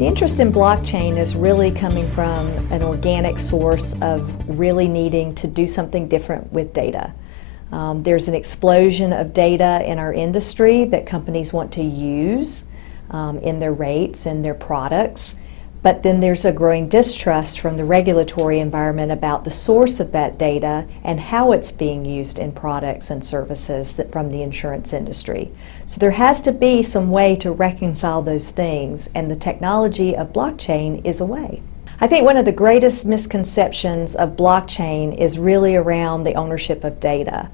The interest in blockchain is really coming from an organic source of really needing to do something different with data. There's an explosion of data in our industry that companies want to use in their rates and their products, but then there's a growing distrust from the regulatory environment about the source of that data and how it's being used in products and services from the insurance industry. So there has to be some way to reconcile those things, and the technology of blockchain is a way. I think one of the greatest misconceptions of blockchain is really around the ownership of data.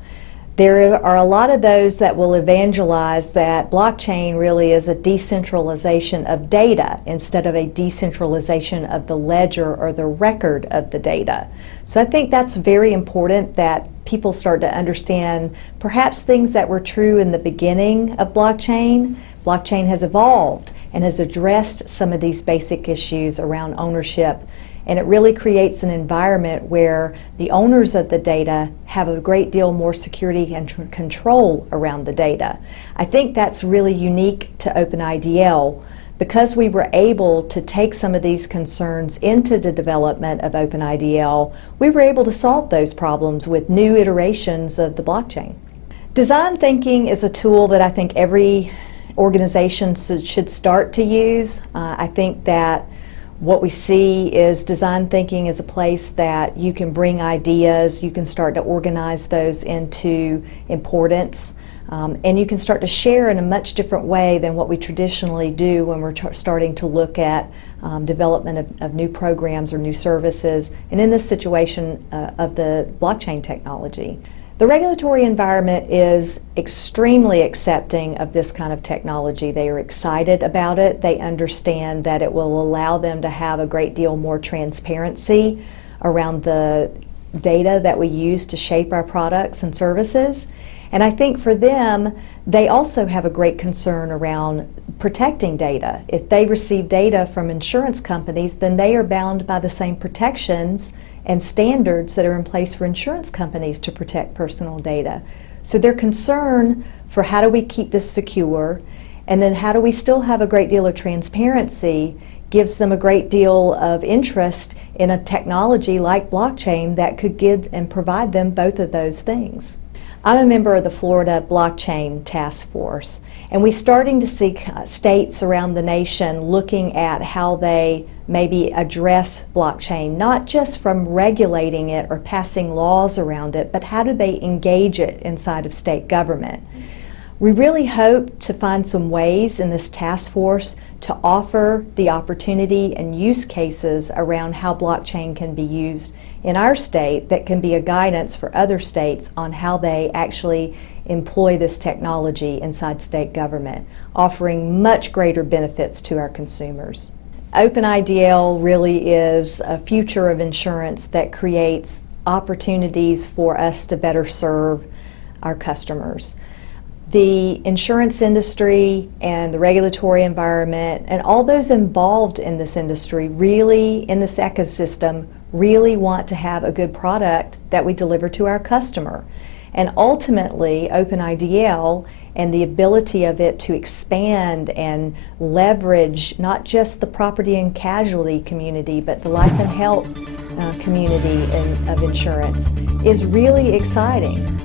There are a lot of those that will evangelize that blockchain really is a decentralization of data instead of a decentralization of the ledger or the record of the data. So I think that's very important that people start to understand perhaps things that were true in the beginning of blockchain. Blockchain has evolved and has addressed some of these basic issues around ownership. And it really creates an environment where the owners of the data have a great deal more security and control around the data. I think that's really unique to OpenIDL because we were able to take some of these concerns into the development of OpenIDL. We were able to solve those problems with new iterations of the blockchain. Design thinking is a tool that I think every organization should start to use. I think that what we see is design thinking is a place that you can bring ideas, you can start to organize those into importance, and you can start to share in a much different way than what we traditionally do when we're starting to look at development of new programs or new services, and in this situation of the blockchain technology. The regulatory environment is extremely accepting of this kind of technology. They are excited about it. They understand that it will allow them to have a great deal more transparency around the data that we use to shape our products and services. And I think for them, they also have a great concern around protecting data. If they receive data from insurance companies, then they are bound by the same protections and standards that are in place for insurance companies to protect personal data. So their concern for how do we keep this secure, and then how do we still have a great deal of transparency, gives them a great deal of interest in a technology like blockchain that could give and provide them both of those things. I'm a member of the Florida Blockchain Task Force, and we're starting to see states around the nation looking at how they maybe address blockchain, not just from regulating it or passing laws around it, but how do they engage it inside of state government. We really hope to find some ways in this task force to offer the opportunity and use cases around how blockchain can be used in our state that can be a guidance for other states on how they actually employ this technology inside state government, offering much greater benefits to our consumers. OpenIDL really is a future of insurance that creates opportunities for us to better serve our customers. The insurance industry and the regulatory environment and all those involved in this industry really, in this ecosystem, really want to have a good product that we deliver to our customer. And ultimately, OpenIDL and the ability of it to expand and leverage not just the property and casualty community, but the life and health community of insurance is really exciting.